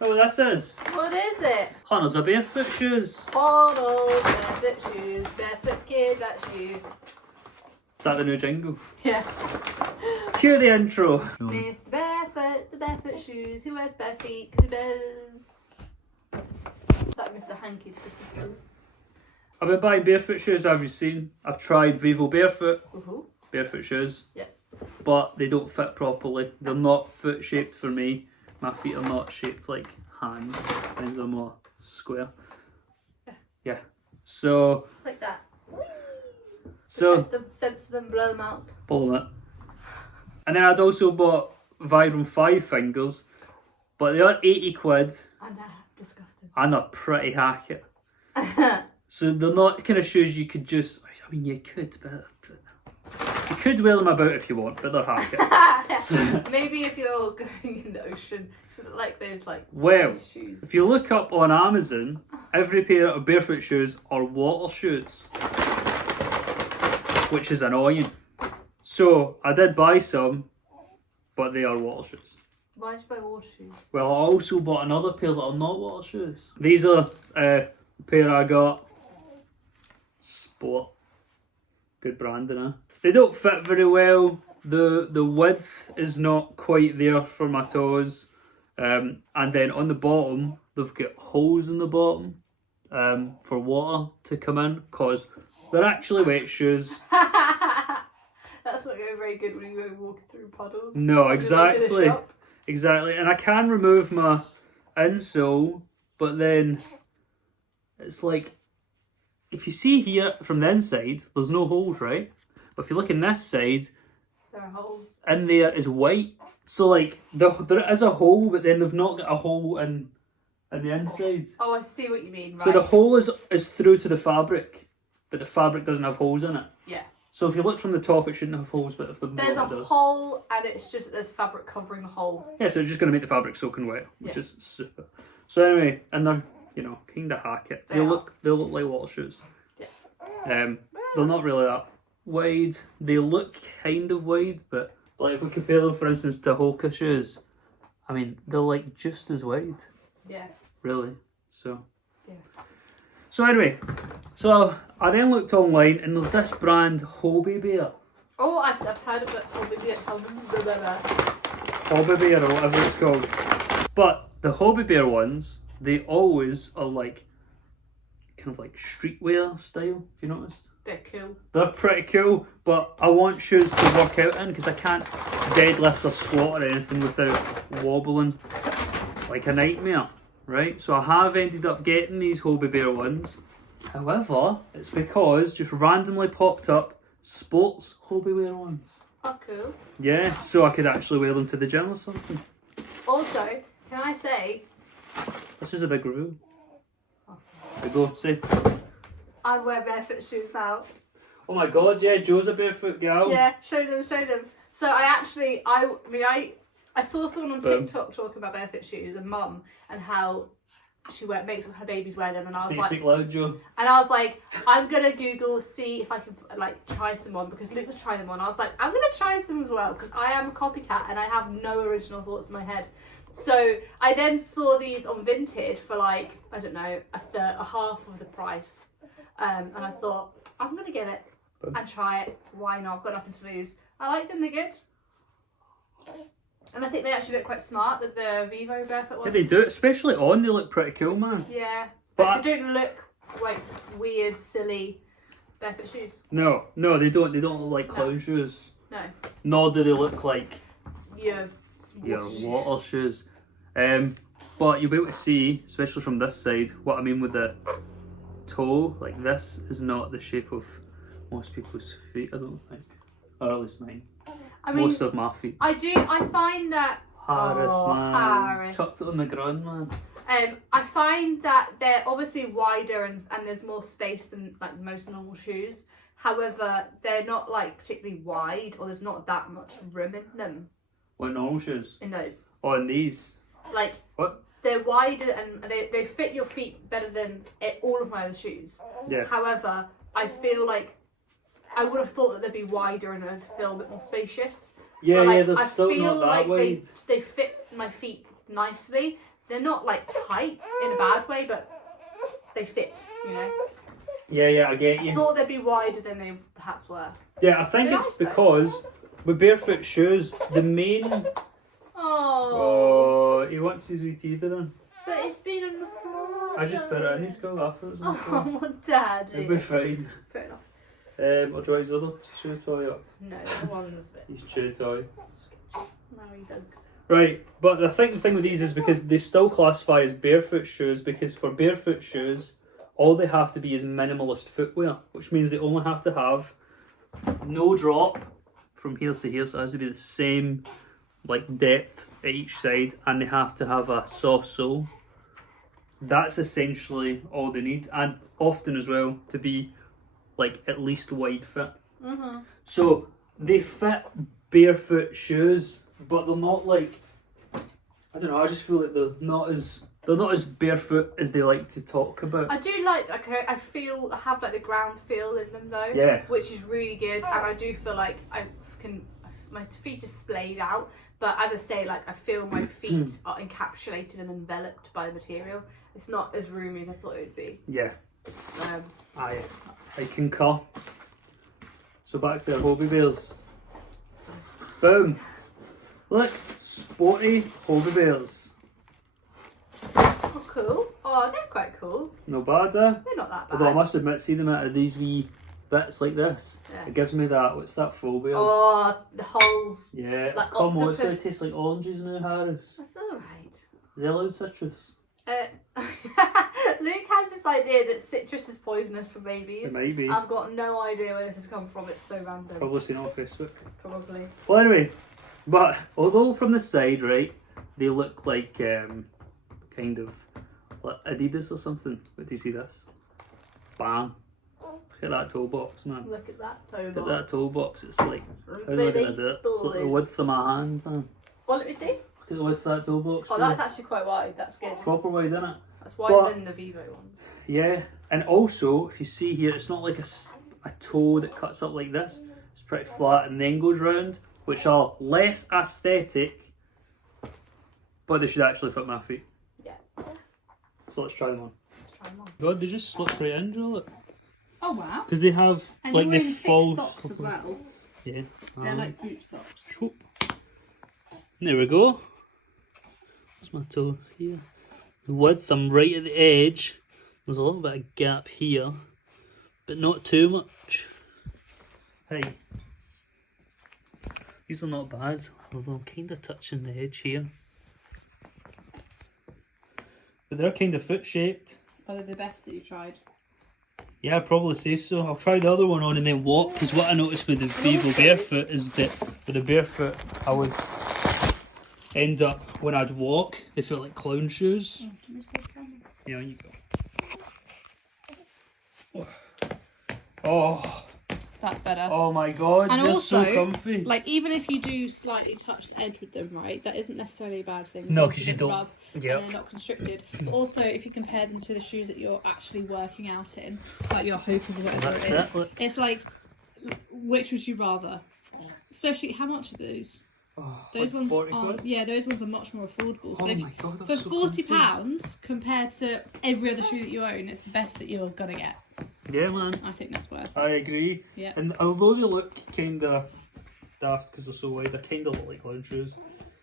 Oh, this is. What is it? Hunters of barefoot shoes. Arnold, barefoot shoes, barefoot kid, that's you. Is that the new jingle? Yeah. Cue the intro. Mr. Barefoot, the barefoot shoes, he wears bare feet because he bears. It's like Mr. Hanky's Christmas present. I've been buying barefoot shoes, as you've seen. I've tried Vivo Barefoot. Barefoot shoes. Yep. But they don't fit properly. They're not foot shaped for me. My feet are not shaped like hands. Things are more square. Yeah. So. Like that. So. Protect them, censor them, blow them out. Pulling it. And then I'd also bought Vibram FiveFingers, but they are 80 quid. And they're disgusting. And they're pretty hacky. So they're not kind of shoes you could just. I mean, you could, but you could wear them about if you want, but they're hacky. So, maybe if you're going in the ocean, sort of like those like shoes. If you look up on Amazon, every pair of barefoot shoes are water shoes, which is annoying. So I did buy some, but they are water shoes. Why did you buy water shoes? Well, I also bought another pair that are not water shoes. These are the pair I got. Sport. Good branding, eh? They don't fit very well. The width is not quite there for my toes. And then on the bottom, they've got holes in the bottom for water to come in, because they're actually wet shoes. That's not going very good when you go walking through puddles. No, exactly. Exactly. And I can remove my insole, but then it's like, if you see here from the inside, there's no holes, right? But if you look in this side, there are holes. In there is white. So like there is a hole, but then they've not got a hole in the inside. Oh, I see what you mean. Right. So the hole is through to the fabric, but the fabric doesn't have holes in it. Yeah. So if you look from the top, it shouldn't have holes, but if the there's a does. hole, and it's just there's fabric covering the hole. Yeah, so it's just going to make the fabric soaking wet, which is super. So anyway, and they're kind of hack it. They look like water shoes. Yeah. They're not really that wide. They look kind of wide, but like if we compare them, for instance, to hoka shoes, I mean they're like just as wide. Yeah. Really. So. Yeah. So anyway, so I then looked online, and there's this brand hobibear. Oh, I've heard of it. Hobibear, Hobibear or whatever it's called. But the hobibear ones, they always are like kind of like streetwear style. Have you noticed? They're cool. They're pretty cool, but I want shoes to work out in, because I can't deadlift or squat or anything without wobbling like a nightmare, right? So I have ended up getting these hobibear ones. However, it's because just randomly popped up sports hobibear ones. Oh, cool. Yeah, so I could actually wear them to the gym or something. Also, can I say... This is a big review. There you go, see. I wear barefoot shoes now. Oh my god, yeah, Joe's a barefoot gal. Yeah, show them. So I saw someone on TikTok talking about barefoot shoes and mum and how she makes her babies wear them, and I was like, speak loud, Joe. And I was like, I'm gonna Google, see if I can like try some on, because Luke was trying them on. I was like, I'm gonna try some as well, because I am a copycat and I have no original thoughts in my head. So I then saw these on Vinted for like, I don't know, a half of the price. And I thought, I'm going to get it and try it. Why not? Got nothing to lose. I like them, they're good. And I think they actually look quite smart, the Vivo Barefoot ones. Yeah, they do, especially on, they look pretty cool, man. Yeah, but they don't look like weird, silly barefoot shoes. No, they don't. They don't look like clown shoes. No. Nor do they look like your water shoes. But you'll be able to see, especially from this side, what I mean with the toe. Like, this is not the shape of most people's feet, I don't think. Or at least mine. I mean, most of my feet. I find that... Harris. Chucked it on the ground, man. I find that they're obviously wider and there's more space than like most normal shoes. However, they're not like particularly wide, or there's not that much room in them. What, normal shoes? In those. Oh, in these? Like, what? They're wider and they fit your feet better than all of my other shoes. Yeah. However, I feel like I would have thought that they'd be wider and I'd feel a bit more spacious. Yeah, but, like, they're still not that wide. They fit my feet nicely, they're not like tight in a bad way, but they fit, you know. Yeah, I get you. I thought they'd be wider than they perhaps were. Yeah, I think They're it's nice, though. because with barefoot shoes, the main... Oh, he wants his wee teeth in. but it's been on the floor. I just put it in, he's going to laugh at us. Oh, Daddy. It'll be fine. Fair enough. I'll draw his other chew toy up. No, the one's a bit. His chew toy. No, he doesn't. Right, but I think the thing with these is because they still classify as barefoot shoes, because for barefoot shoes, all they have to be is minimalist footwear, which means they only have to have no drop from here to here, so it has to be the same like depth at each side, and they have to have a soft sole. That's essentially all they need, and often as well to be like at least wide fit. Mm-hmm. So they fit barefoot shoes, but they're not like, I don't know, I just feel like they're not as barefoot as they like to talk about. I do like, okay, I have like the ground feel in them though. Yeah. Which is really good, and I do feel like my feet are splayed out, but as I say, like I feel my feet are encapsulated and enveloped by the material. It's not as roomy as I thought it would be. Yeah. I concur. So back to our hobby bears. Boom. Look, sporty hobby bears. Oh, cool. Oh, they're quite cool. No bad, eh? They're not that bad. Although I must admit, see them out of these wee bits like this. Yeah. It gives me that, what's that phobia? Oh, the holes. Yeah. Like Come on, it's going to octopus. taste like oranges now, Harris. That's alright. Is they allowed citrus? Luke has this idea that citrus is poisonous for babies. It might be. I've got no idea where this has come from. It's so random. Probably seen it on Facebook. Probably. Well, anyway, but although from the side, right, they look like kind of like Adidas or something. But do you see this? Bam. Look at that toe box, man. Look at that toe box. Look at that toe box. It's like, how am I going to do it? It's like the width of my hand, man. Well, let me see. Look at the width of that toe box. Oh, that's actually quite wide. That's good. Proper wide, isn't it? That's wider But- than the Vivo ones. Yeah. And also, if you see here, it's not like a toe that cuts up like this. It's pretty flat and then goes round, which are less aesthetic, but they should actually fit my feet. Yeah. So let's try them on. Let's try them on. God, they just slip right in, look. Oh, wow. Because they have, And like, you're they wearing thick fall. socks as well. Yeah. They're like boot socks. Whoop. There we go. Where's my toe? Here. The width, I'm right at the edge. There's a little bit of gap here, but not too much. Hey. These are not bad, although I'm kind of touching the edge here. But they're kind of foot shaped. Are they the best that you've tried? Yeah, I'd probably say so. I'll try the other one on and then walk, because what I noticed with the Vivo Barefoot is that with the Barefoot, I would end up, when I'd walk, they felt like clown shoes. Yeah, on you go. Oh, That's better. oh my god, And they're also, so comfy. like, even if you do slightly touch the edge with them, right, that isn't necessarily a bad thing. No, As long 'cause as you don't don't- rub Yep. and they're not constricted. But also, if you compare them to the shoes that you're actually working out in, like your hokas or whatever That's it is, it, look. it's like, which would you rather? Especially, how much are those? Oh, Those like ones 40 are, quid? yeah, those ones are much more affordable. So Oh if, my god, for that's so £40 compared to every other shoe that you own, it's the best that you're gonna get. comfy. Yeah, man, I think that's worth it. I agree. Yeah. And although they look kind of daft because they're so wide, they kind of look like clown shoes.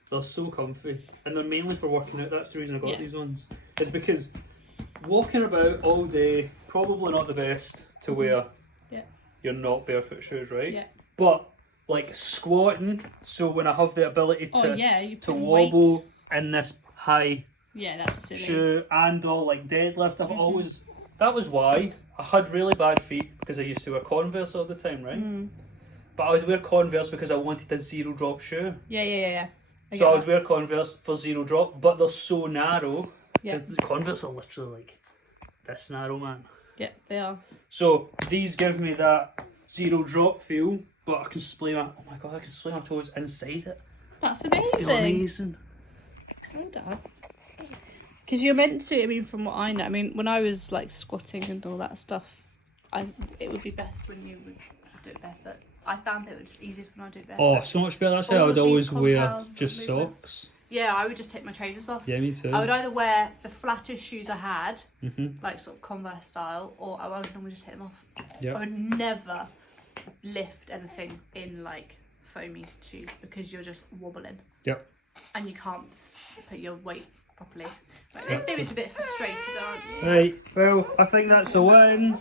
They're so comfy, and they're mainly for working out. That's the reason I got Yeah. these ones. It's because walking about all day, probably not the best to wear. Yeah. Your not barefoot shoes, right? Yeah. But like squatting, so when I have the ability to Oh yeah, you to put wobble weight. in this high Yeah, that's silly. shoe and all like deadlift, I've always, that was why I had really bad feet, because I used to wear Converse all the time, right? But I would wear Converse because I wanted a zero drop shoe. Yeah. So I would wear Converse for zero drop, but they're so narrow. Yeah. Because the Converse are literally like this narrow, man. Yeah, they are. So these give me that zero drop feel, but I can splay my, oh my god, I can splay my toes inside it. That's It's amazing. amazing. Well done. Because you're meant to, I mean, from what I know, I mean, when I was like squatting and all that stuff, it would be best when you would do it barefoot. I found it was easiest when I do it barefoot. Oh, so much better. That's how I All would of these always wear compounds just movements. socks. Yeah, I would just take my trainers off. Yeah, me too. I would either wear the flattest shoes I had, Mm-hmm. like sort of Converse style, or I would normally just take them off. Yeah. I would never lift anything in like foamy shoes because you're just wobbling. Yep. And you can't put your weight properly. Like, this baby's a bit frustrated, aren't you? Right, well, I think that's a win.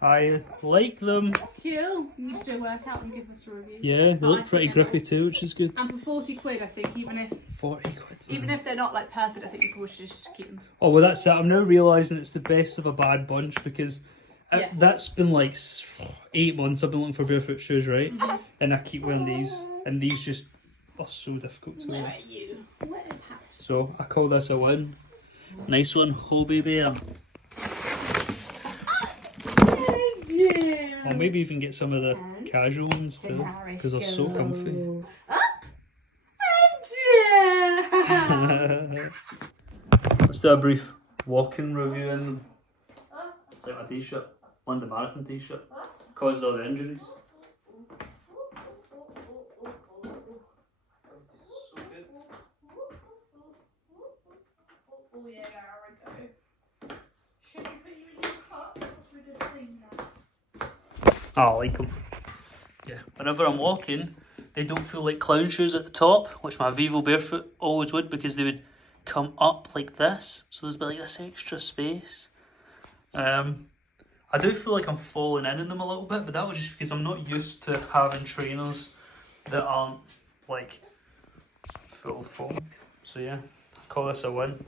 I like them. Cool. You need to do a workout and give us a review. Yeah, they But I look pretty think they're grippy nice. too, which is good. And for 40 quid, I think, even if 40 quid. they're not like perfect, I think you probably should just keep them. Oh, well, that's it. I'm now realising it's the best of a bad bunch because Yes. that's been like 8 months I've been looking for barefoot shoes, right? Mm-hmm. And I keep wearing these, and these just are so difficult to Where wear. are you? Where is Harris? So I call this a win. Nice one, hobibear. I'll maybe even get some of the casual ones too, because they're so comfy. Let's do a brief walking review in them. Like my t-shirt, London Marathon t-shirt, caused all the injuries. So good. Oh yeah, there we go. Should we put you in your cup or should we just clean that? I like them. Yeah, whenever I'm walking, they don't feel like clown shoes at the top, which my Vivo Barefoot always would, because they would come up like this, so there's like this extra space. I do feel like I'm falling in them a little bit, but that was just because I'm not used to having trainers that aren't like full foam. So yeah, I call this a win.